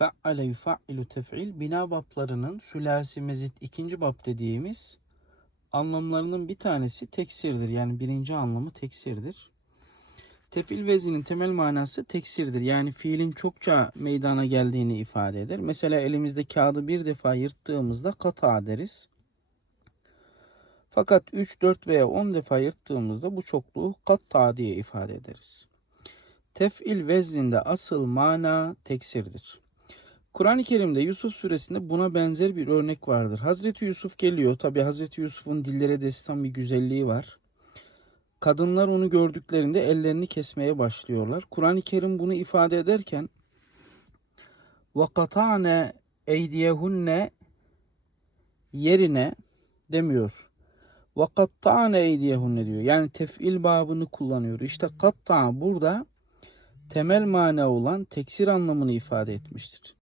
Fe'ale yufa'ilu tef'il bina bablarının sülasi mezit ikinci bab dediğimiz anlamlarının bir tanesi teksirdir. Yani birinci anlamı teksirdir. Tefil vezinin temel manası teksirdir. Yani fiilin çokça meydana geldiğini ifade eder. Mesela elimizde kağıdı bir defa yırttığımızda kata deriz. Fakat 3, 4 veya 10 defa yırttığımızda bu çokluğu katta diye ifade ederiz. Tef'il vezninde asıl mana teksirdir. Kur'an-ı Kerim'de Yusuf suresinde buna benzer bir örnek vardır. Hazreti Yusuf geliyor. Tabi Hazreti Yusuf'un dillere destan bir güzelliği var. Kadınlar onu gördüklerinde ellerini kesmeye başlıyorlar. Kur'an-ı Kerim bunu ifade ederken وَقَطَعْنَ اَيْدِيَهُنَّ yerine demiyor. وَقَطَّعْنَ اَيْدِيَهُنَّ diyor. Yani tef'il babını kullanıyor. İşte katta burada temel mana olan teksir anlamını ifade etmiştir.